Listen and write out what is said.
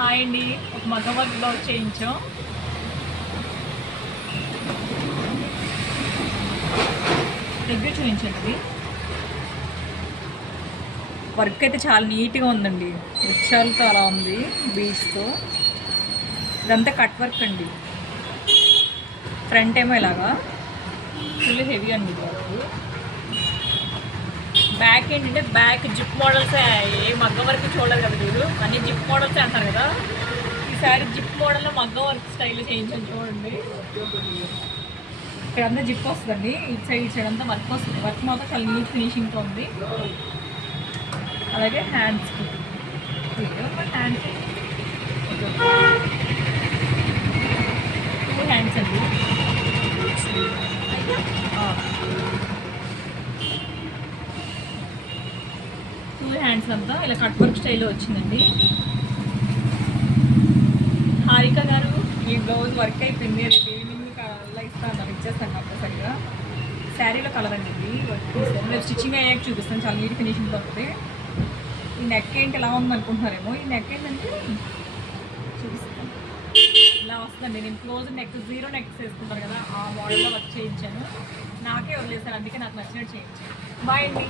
Hi అండి, ఒక మగ బ్లౌజ్ చేయించాం. దగ్గర చూపించండి. వర్క్ అయితే చాలా నీట్గా ఉందండి. వృక్షాలతో అలా ఉంది, బీడ్స్తో. ఇదంతా కట్ వర్క్ అండి. ఫ్రంట్ ఏమో ఇలాగా ఫుల్ హెవీ అండి వర్క్. బ్యాక్ ఏంటంటే బ్యాక్ జిప్ మోడల్స్. ఏ మగ్గ వర్క్ చూడలేదు కదా మీరు, అన్ని జిప్ మోడల్స్ అంటారు కదా. ఈసారి జిప్ మోడల్లో మగ్గ వర్క్ స్టైల్ చేయించాను చూడండి. ఇక్కడ అంతా జిప్ వస్తుందండి, ఇటు సైడ్ అంతా వర్క్ వస్తుంది. వర్క్ మాత్రం చాలా నీట్ ఫినిషింగ్తో ఉంది. అలాగే హ్యాండ్స్కి హ్యాండ్స్ 2 హ్యాండ్స్ అండి. 2 హ్యాండ్స్ అంతా ఇలా కట్ వర్క్ స్టైల్లో వచ్చిందండి. హారిక గారు, ఈ బ్లౌజ్ వర్క్ అయిపోయింది. రేపు ఈవినింగ్ అలా ఇస్తాను, ఇచ్చేస్తాను కంపల్సరిగా. శారీలో కలర్ అండి ఇది. వర్క్ తీస్తాను, రేపు స్టిచ్చింగ్ అయ్యాక చూపిస్తాను. చాలా నీట్ ఫినిషింగ్ వస్తుంది. ఈ నెక్ ఏంటి ఇలా ఉందనుకుంటున్నారేమో. ఈ నెక్ ఏంటంటే చూపిస్తాను, ఇలా వస్తుందండి. నేను క్లోజ్ నెక్, 0 నెక్ వేసుకుంటాను కదా, ఆ మోడల్లో వర్క్ చేయించాను. నాకే వదిలేసాను, అందుకే నాకు నచ్చినట్టు చేయించాను. బాయ్ అండి.